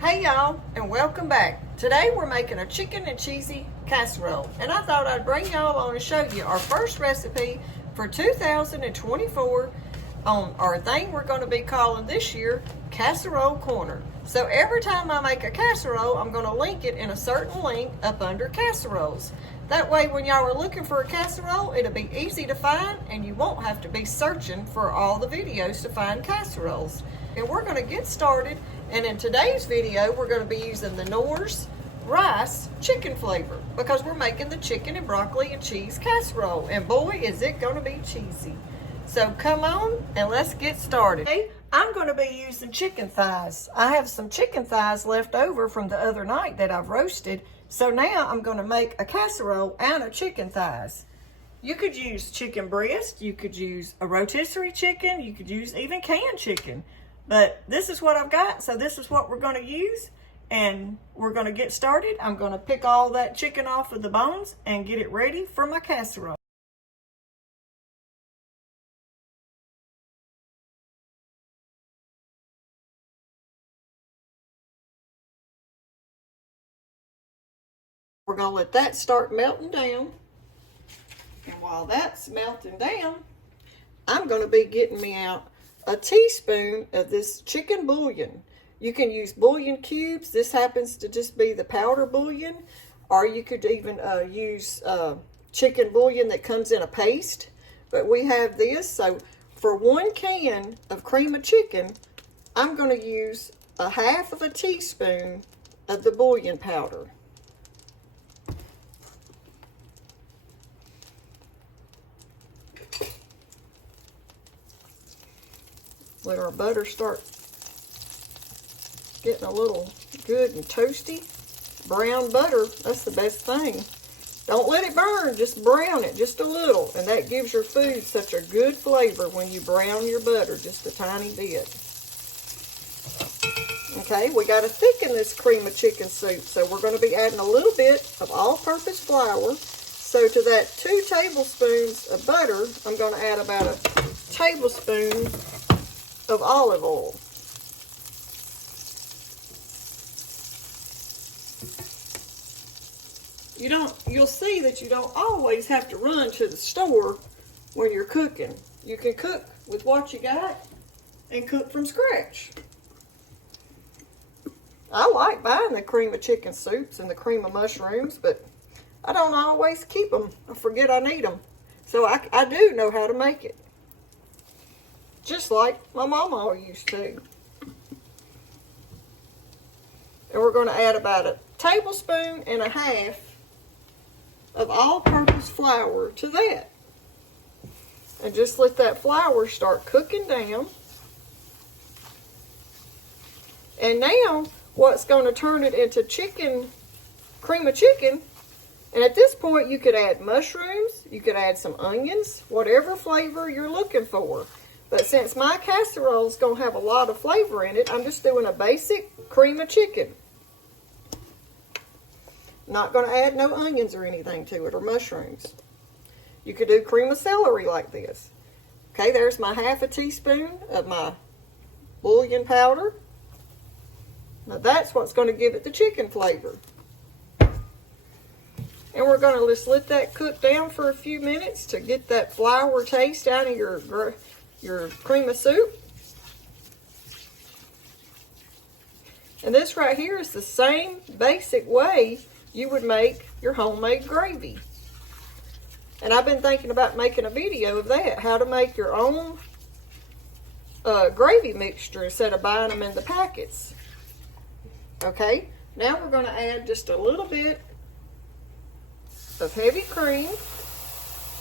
Hey y'all, and welcome back. Today we're making a chicken and cheesy casserole, and I thought I'd bring y'all on and show you our first recipe for 2024 on our thing we're going to be calling this year Casserole Corner. So every time I make a casserole, I'm going to link it in a certain link up under casseroles. That way when y'all are looking for a casserole, it'll be easy to find and you won't have to be searching for all the videos to find casseroles. And we're going to get started. And in today's video, we're going to be using the Knorr's rice chicken flavor because we're making the chicken and broccoli and cheese casserole. And boy, is it going to be cheesy. So come on and let's get started. Okay, I'm going to be using chicken thighs. I have some chicken thighs left over from the other night that I've roasted. So now I'm going to make a casserole out of chicken thighs. You could use chicken breast. You could use a rotisserie chicken. You could use even canned chicken. But this is what I've got, so this is what we're going to use, and we're going to get started. I'm going to pick all that chicken off of the bones and get it ready for my casserole. We're going to let that start melting down, and while that's melting down, I'm going to be getting me out a teaspoon of this chicken bouillon. You can use bouillon cubes. This happens to just be the powder bouillon, or you could even use chicken bouillon that comes in a paste. But we have this, so for 1 can of cream of chicken, I'm going to use a half of a teaspoon of the bouillon powder. Let our butter start getting a little good and toasty. Brown butter, that's the best thing. Don't let it burn, just brown it just a little. And that gives your food such a good flavor when you brown your butter just a tiny bit. Okay, we got to thicken this cream of chicken soup. So we're going to be adding a little bit of all-purpose flour. So to that 2 tablespoons of butter, I'm going to add about a tablespoon of olive oil. You'll see that you don't always have to run to the store when you're cooking. You can cook with what you got and cook from scratch. I like buying the cream of chicken soups and the cream of mushrooms, but I don't always keep them. I forget I need them. So I do know how to make it. Just like my mama used to. And we're going to add about a tablespoon and a half of all-purpose flour to that. And just let that flour start cooking down. And now, what's going to turn it into cream of chicken, and at this point you could add mushrooms, you could add some onions, whatever flavor you're looking for. But since my casserole is going to have a lot of flavor in it, I'm just doing a basic cream of chicken. Not going to add no onions or anything to it, or mushrooms. You could do cream of celery like this. Okay, there's my half a teaspoon of my bouillon powder. Now that's what's going to give it the chicken flavor. And we're going to just let that cook down for a few minutes to get that flour taste out of your cream of soup. And this right here is the same basic way you would make your homemade gravy. And I've been thinking about making a video of that, how to make your own gravy mixture instead of buying them in the packets. Okay, now we're going to add just a little bit of heavy cream.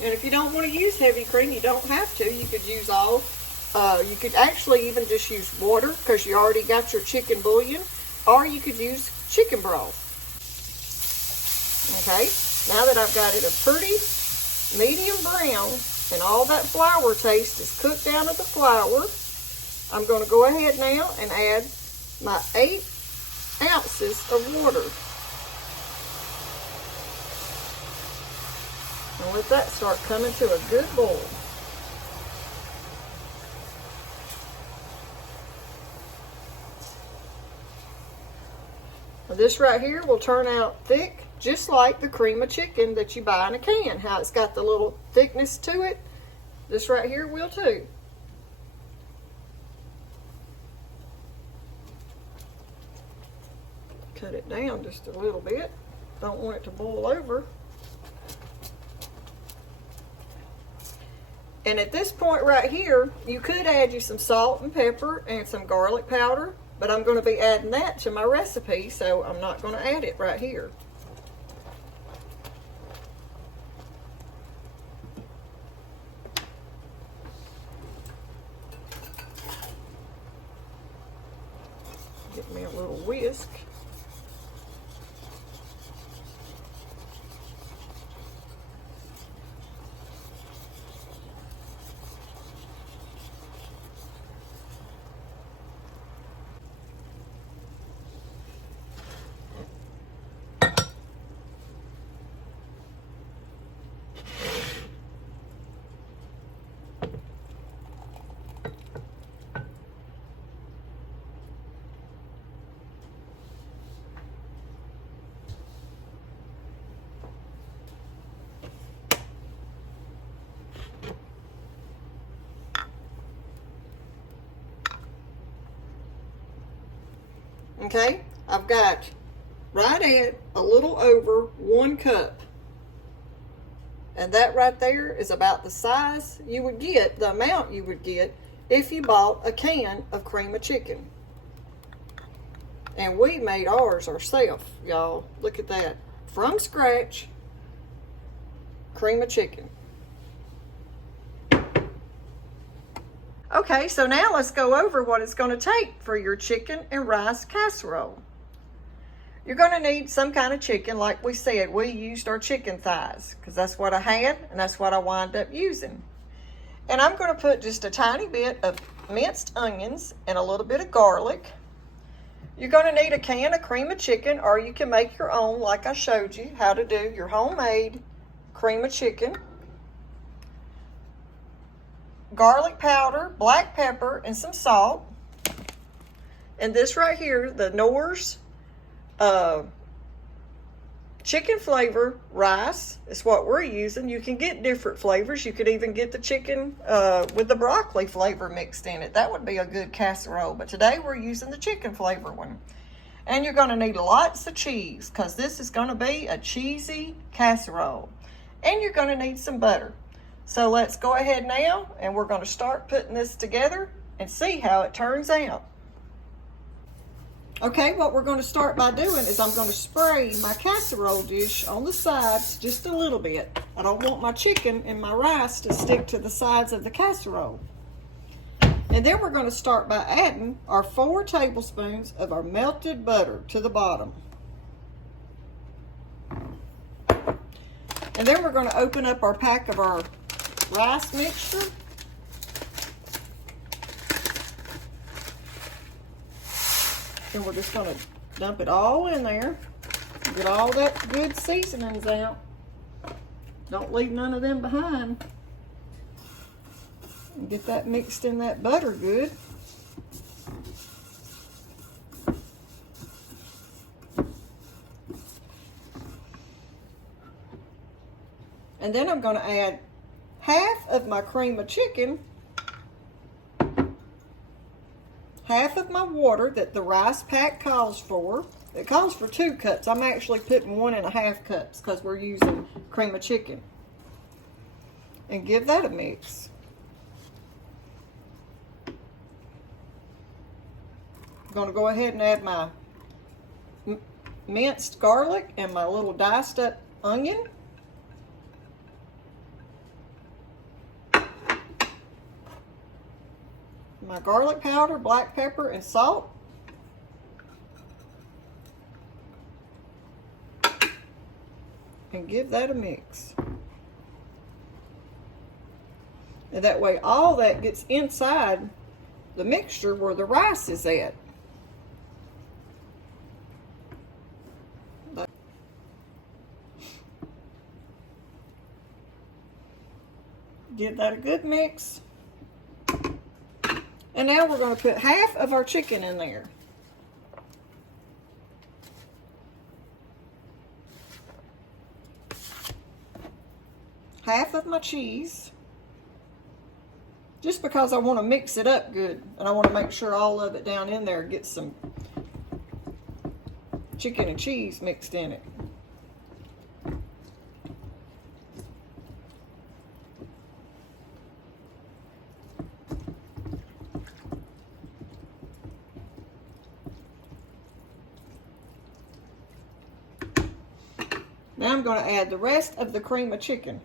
And if you don't want to use heavy cream, you don't have to. You could use you could actually even just use water because you already got your chicken bouillon, or you could use chicken broth. Okay, now that I've got it a pretty medium brown and all that flour taste is cooked down to the flour, I'm going to go ahead now and add my 8 ounces of water. And let that start coming to a good boil. This right here will turn out thick, just like the cream of chicken that you buy in a can. How it's got the little thickness to it, this right here will too. Cut it down just a little bit. Don't want it to boil over. And at this point right here, you could add you some salt and pepper and some garlic powder, but I'm going to be adding that to my recipe, so I'm not going to add it right here. Get me a little whisk. Okay, I've got right at a little over 1 cup. And that right there is about the size you would get, the amount you would get if you bought a can of cream of chicken. And we made ours ourselves, y'all. Look at that. From scratch, cream of chicken. Okay, so now let's go over what it's going to take for your chicken and rice casserole. You're going to need some kind of chicken. Like we said, we used our chicken thighs because that's what I had and that's what I wound up using. And I'm going to put just a tiny bit of minced onions and a little bit of garlic. You're going to need a can of cream of chicken, or you can make your own like I showed you how to do your homemade cream of chicken. Garlic powder, black pepper, and some salt. And this right here, the Knorr's chicken flavor rice is what we're using. You can get different flavors. You could even get the chicken with the broccoli flavor mixed in it. That would be a good casserole. But today we're using the chicken flavor one. And you're going to need lots of cheese because this is going to be a cheesy casserole. And you're going to need some butter. So let's go ahead now and we're going to start putting this together and see how it turns out. Okay, what we're going to start by doing is I'm going to spray my casserole dish on the sides just a little bit. I don't want my chicken and my rice to stick to the sides of the casserole. And then we're going to start by adding our 4 tablespoons of our melted butter to the bottom. And then we're going to open up our pack of our rice mixture. And we're just going to dump it all in there. Get all that good seasonings out. Don't leave none of them behind. And get that mixed in that butter good. And then I'm going to add half of my cream of chicken, half of my water that the rice pack calls for. It calls for 2 cups. I'm actually putting 1.5 cups because we're using cream of chicken. And give that a mix. I'm going to go ahead and add my minced garlic and my little diced up onion. My garlic powder, black pepper, and salt. And give that a mix. And that way all that gets inside the mixture where the rice is at. Give that a good mix. And now we're going to put half of our chicken in there. half of my cheese, just because I want to mix it up good, and I want to make sure all of it down in there gets some chicken and cheese mixed in it. Now I'm going to add the rest of the cream of chicken.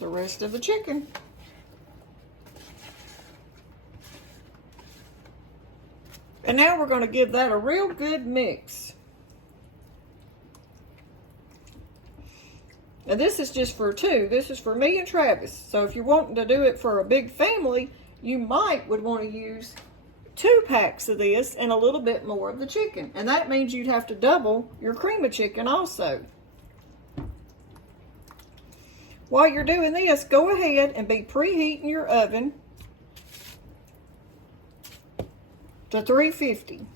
The rest of the chicken. And now we're going to give that a real good mix. Now this is just for two. This is for me and Travis. So if you're wanting to do it for a big family, you would want to use 2 packs of this and a little bit more of the chicken. And that means you'd have to double your cream of chicken also. While you're doing this, go ahead and be preheating your oven to 350.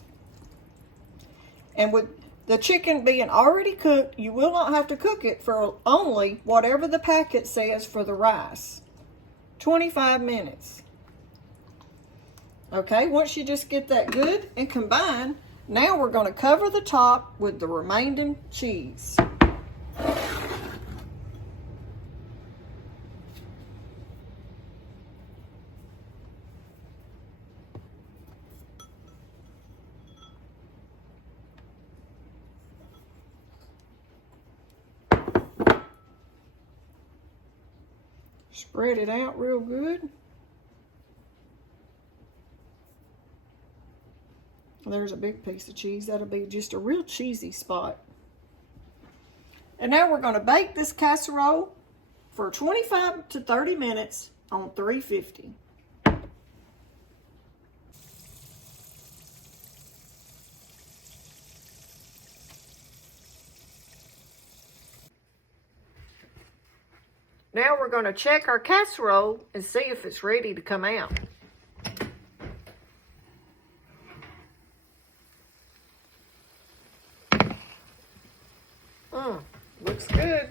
And with the chicken being already cooked, you will not have to cook it for only whatever the packet says for the rice. 25 minutes. Okay, once you just get that good and combined, now we're going to cover the top with the remaining cheese. Spread it out real good. There's a big piece of cheese. That'll be just a real cheesy spot. And now we're going to bake this casserole for 25 to 30 minutes on 350. Now we're going to check our casserole and see if it's ready to come out. Looks good.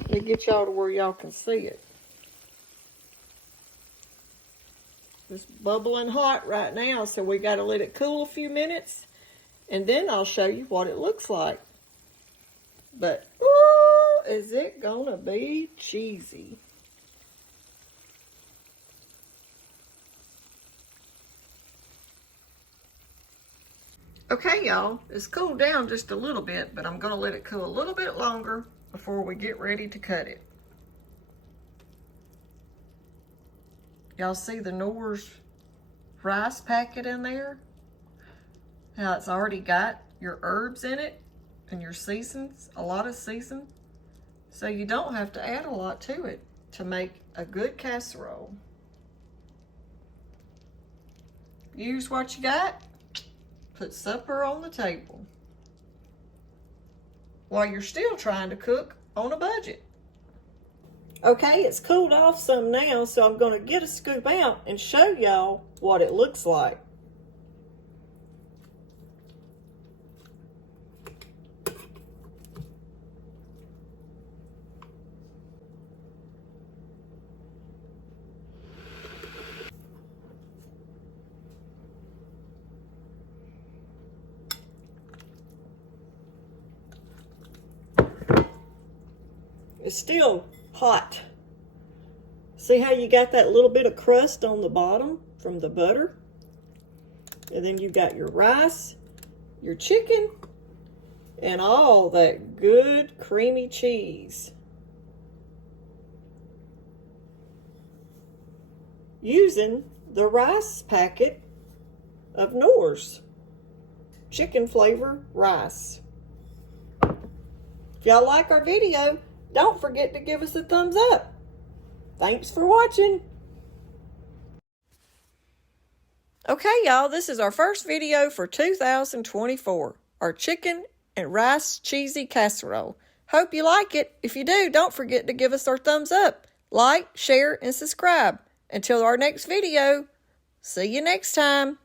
Let me get y'all to where y'all can see it. It's bubbling hot right now, so we got to let it cool a few minutes, and then I'll show you what it looks like. But, ooh, is it gonna be cheesy? Okay, y'all, it's cooled down just a little bit, but I'm gonna let it cool a little bit longer before we get ready to cut it. Y'all see the Knorr's rice packet in there? How it's already got your herbs in it and your seasons, a lot of season. So you don't have to add a lot to it to make a good casserole. Use what you got. Put supper on the table while you're still trying to cook on a budget. Okay, it's cooled off some now, so I'm going to get a scoop out and show y'all what it looks like. It's still hot. See how you got that little bit of crust on the bottom from the butter? And then you got your rice, your chicken, and all that good creamy cheese. Using the rice packet of Knorr's chicken flavor rice. If y'all like our video, don't forget to give us a thumbs up. Thanks for watching. Okay, y'all, this is our first video for 2024. Our chicken and rice cheesy casserole. Hope you like it. If you do, don't forget to give us our thumbs up. Like, share, and subscribe. Until our next video, see you next time.